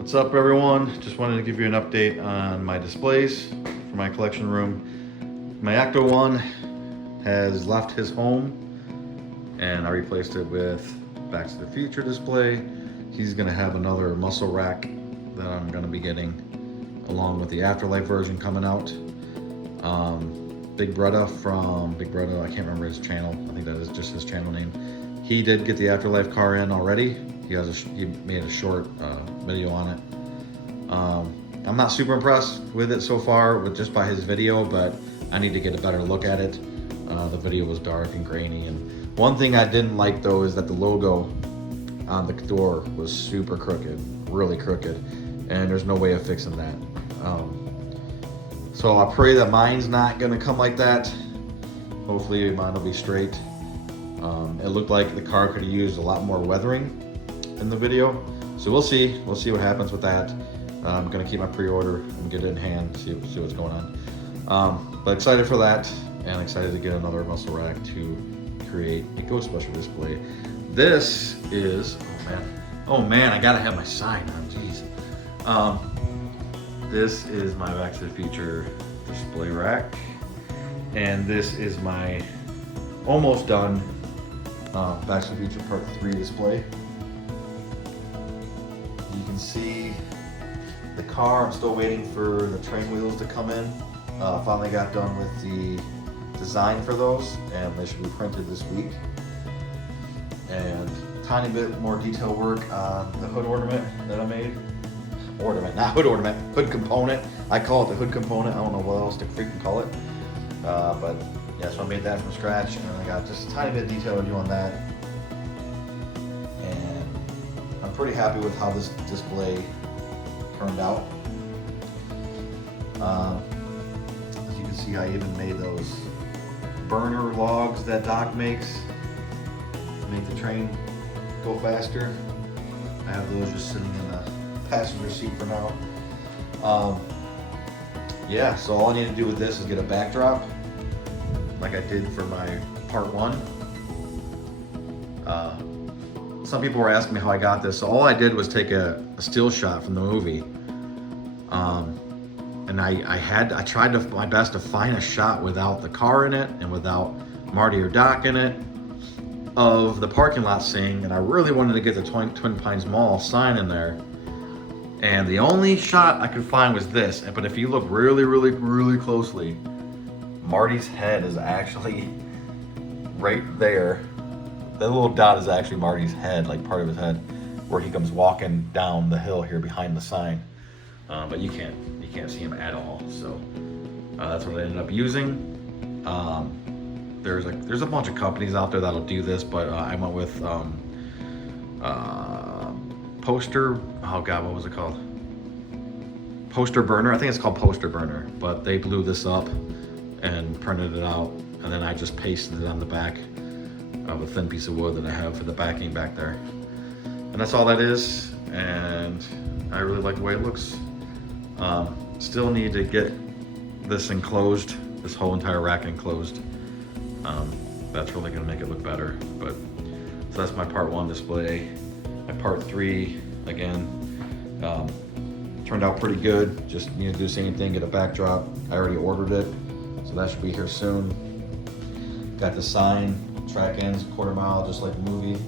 What's up, everyone? Just wanted to give you an update on my displays for my collection room. My Ecto One has left his home and I replaced it with Back to the Future display. He's gonna have another muscle rack that I'm gonna be getting along with the Afterlife version coming out. Big Bretta from Big Bretta, I can't remember his channel. I think that is just his channel name. He did get the Afterlife car in already. He made a short video on it. I'm not super impressed with it so far, with just by his video, but I need to get a better look at it. The video was dark and grainy, and one thing I didn't like though is that the logo on the door was super crooked, really crooked, and there's no way of fixing that. So I pray that mine's not gonna come like that. Hopefully mine will be straight. It looked like the car could have used a lot more weathering in the video. So we'll see what happens with that. I'm gonna keep my pre-order and get it in hand, see what's going on. But excited for that, and excited to get another muscle rack to create a Ghostbuster display. This is, oh man, I gotta have my sign on, jeez. This is my Back to the Future display rack, and this is my almost done Back to the Future Part 3 display. You can see the car. I'm still waiting for the train wheels to come in. Finally got done with the design for those, and they should be printed this week. And tiny bit more detail work on the hood ornament that I made. Ornament, not hood ornament, hood component. I call it the hood component. I don't know what else to freaking call it. But yeah, so I made that from scratch, and I got just a tiny bit of detail to do on that. And I'm pretty happy with how this display turned out. As you can see, I even made those burner logs that Doc makes to make the train go faster. I have those just sitting in the passenger seat for now. Yeah, so all I need to do with this is get a backdrop like I did for my part 1. Some people were asking me how I got this. So all I did was take a still shot from the movie. And I tried my best to find a shot without the car in it and without Marty or Doc in it of the parking lot scene, and I really wanted to get the Twin Pines Mall sign in there. And the only shot I could find was this, but if you look really, really, really closely, Marty's head is actually right there. That little dot is actually Marty's head, like part of his head, where he comes walking down the hill here behind the sign. But you can't see him at all. So that's what I ended up using. There's a bunch of companies out there that'll do this, but I went with Poster, oh god, what was it called? Poster Burner, I think it's called Poster Burner, but they blew this up and printed it out, and then I just pasted it on the back of a thin piece of wood that I have for the backing back there. And that's all that is, and I really like the way it looks. Still need to get this enclosed, this whole entire rack enclosed. That's really gonna make it look better, but so that's my part 1 display. My part 3, again, turned out pretty good. Just need to do the same thing, get a backdrop. I already ordered it, so that should be here soon. Got the sign, track ends, 1/4 mile, just like the movie.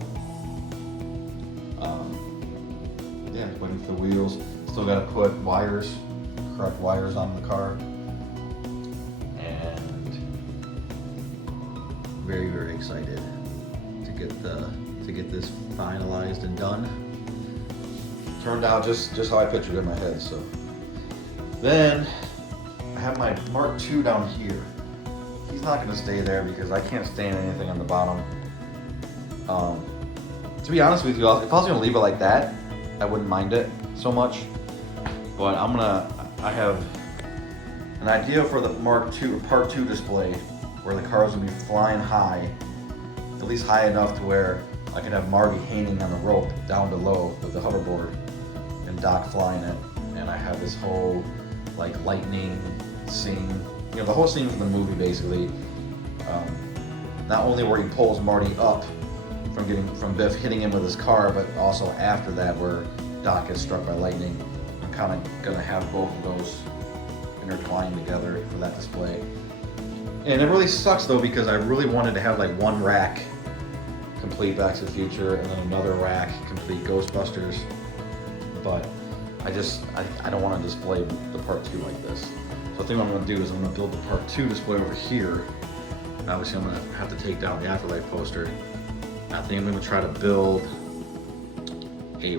Yeah, waiting for the wheels. Still gotta put correct wires on the car. And very, very excited to get this finalized and done. Turned out just how I pictured it in my head. So then I have my Mark II down here. He's not gonna stay there because I can't stand anything on the bottom. To be honest with you, if I was gonna leave it like that, I wouldn't mind it so much. But I have an idea for the Mark II Part 2 display where the cars will be flying high, at least high enough to where I can have Marty hanging on the rope down below with the hoverboard and Doc flying it. And I have this whole like lightning scene, the whole scene from the movie basically. Not only where he pulls Marty up from Biff hitting him with his car, but also after that where Doc gets struck by lightning. I'm kind of gonna have both of those intertwined together for that display. And it really sucks though, because I really wanted to have like one rack complete Back to the Future and then another rack complete Ghostbusters, but I don't want to display the part 2 like this. So I think what I'm going to do is I'm going to build the part 2 display over here. Obviously I'm going to have to take down the Afterlife poster. I think I'm going to try to build a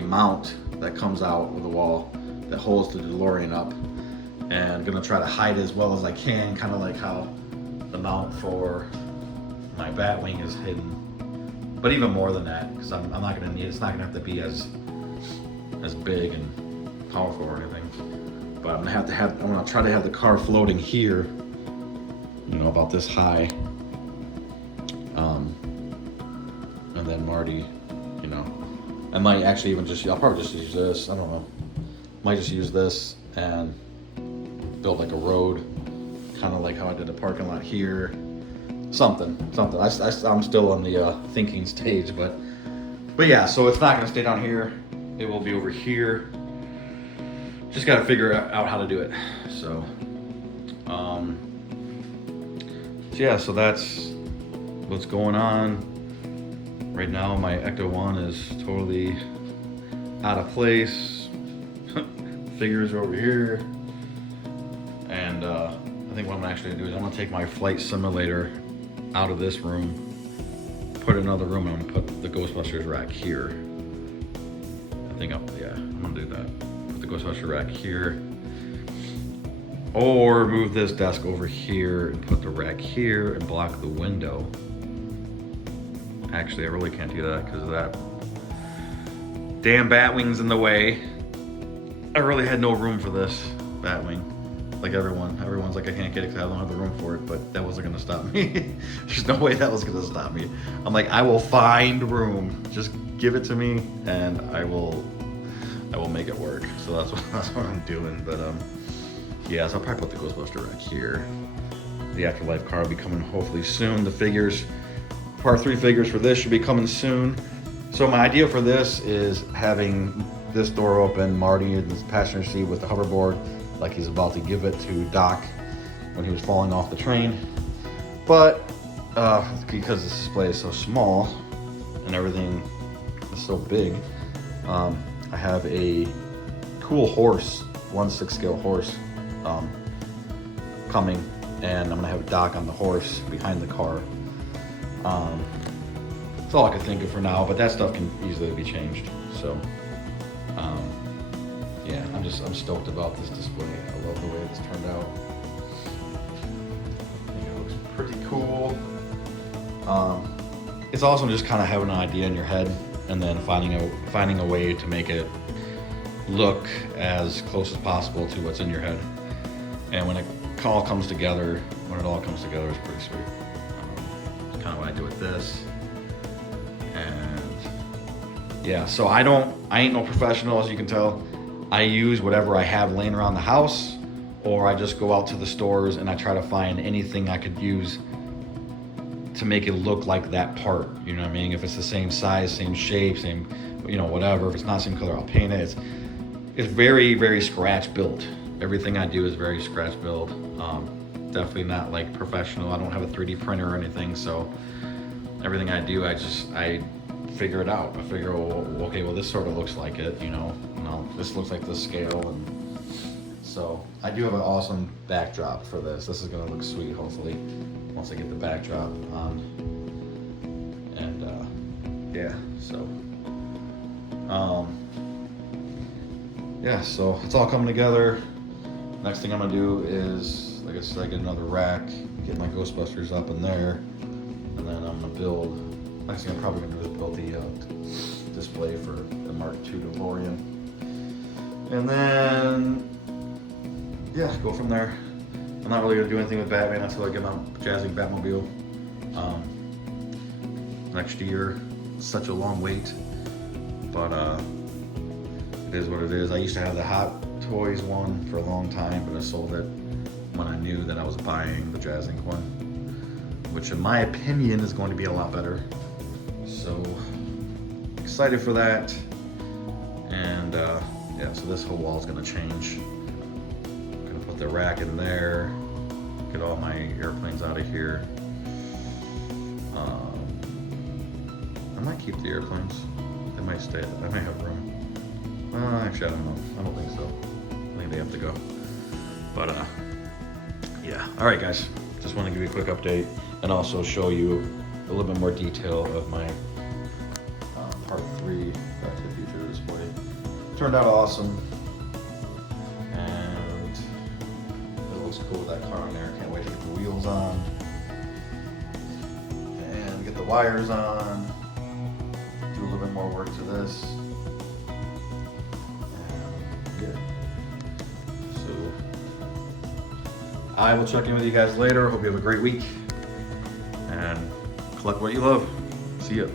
mount that comes out of the wall that holds the DeLorean up, and I'm going to try to hide it as well as I can, kind of like how the mount for my Batwing is hidden. But even more than that, because I'm not going to need, it's not going to have to be as big and powerful or anything. But I'm going to try to have the car floating here, you know, about this high. And then Marty, you know, I might actually even I'll probably just use this, I don't know. Might just use this and build like a road, kind of like how I did the parking lot here. Something. I'm still on the thinking stage, but yeah, so it's not gonna stay down here. It will be over here. Just gotta figure out how to do it. So yeah, so that's what's going on. Right now, my Ecto-1 is totally out of place. Figures are over here. And I think what I'm actually gonna do is I'm gonna take my flight simulator out of this room, put it in another room, and I'm gonna put the Ghostbusters rack here. I'm gonna do that. Put the Ghostbuster rack here. Or move this desk over here and put the rack here and block the window. Actually, I really can't do that because of that damn Batwing's in the way. I really had no room for this Batwing. Like everyone's like, I can't get it because I don't have the room for it, but that wasn't gonna stop me. There's no way that was gonna stop me. I'm like, I will find room. Just give it to me and I will make it work. So that's what I'm doing. But yeah, so I'll probably put the Ghostbuster rack here. The Afterlife car will be coming hopefully soon. The figures, part 3 figures for this should be coming soon. So my idea for this is having this door open, Marty in his passenger seat with the hoverboard, like he's about to give it to Doc when he was falling off the train. But because this display is so small and everything is so big, I have a cool horse, 1/6 scale horse coming, and I'm gonna have Doc on the horse behind the car. That's all I can think of for now, but that stuff can easily be changed. So yeah, I'm stoked about this display. I love the way this turned out. I think it looks pretty cool. It's awesome just kind of having an idea in your head and then finding a way to make it look as close as possible to what's in your head. And when it all comes together, it's pretty sweet. It's kind of what I do with this. And yeah, so I ain't no professional, as you can tell. I use whatever I have laying around the house, or I just go out to the stores and I try to find anything I could use to make it look like that part. You know what I mean? If it's the same size, same shape, same, you know, whatever. If it's not the same color, I'll paint it. It's very, very scratch built. Everything I do is very scratch built. Definitely not like professional. I don't have a 3D printer or anything, so everything I do, I figure it out. I figure, okay, well this sort of looks like it, you know. No, this looks like this scale, and so I do have an awesome backdrop for this. This is gonna look sweet, hopefully, once I get the backdrop on. And yeah, so yeah, so it's all coming together. Next thing I'm gonna do is, like I said, get another rack, get my Ghostbusters up in there, and then I'm gonna build. Next thing I'm probably gonna do is build the display for the Mark II DeLorean, and then yeah, go from there. I'm not really gonna do anything with Batman until I get my Jazzy Batmobile next year. It's such a long wait, but it is what it is. I used to have the Hot Toys one for a long time, but I sold it when I knew that I was buying the Jazz Inc. one, which in my opinion is going to be a lot better. So excited for that. And yeah, so this whole wall is gonna change. I'm gonna put the rack in there, get all my airplanes out of here. I might keep the airplanes. They might stay. I might have room. Actually, I don't know. I don't think so. I think they have to go. But yeah. All right, guys. Just want to give you a quick update and also show you a little bit more detail of my part 3 Back to the Future display. Turned out awesome, and it looks cool with that car in there. Can't wait to get the wheels on and get the wires on. Do a little bit more work to this. And yeah. So I will check in with you guys later. Hope you have a great week and collect what you love. See ya.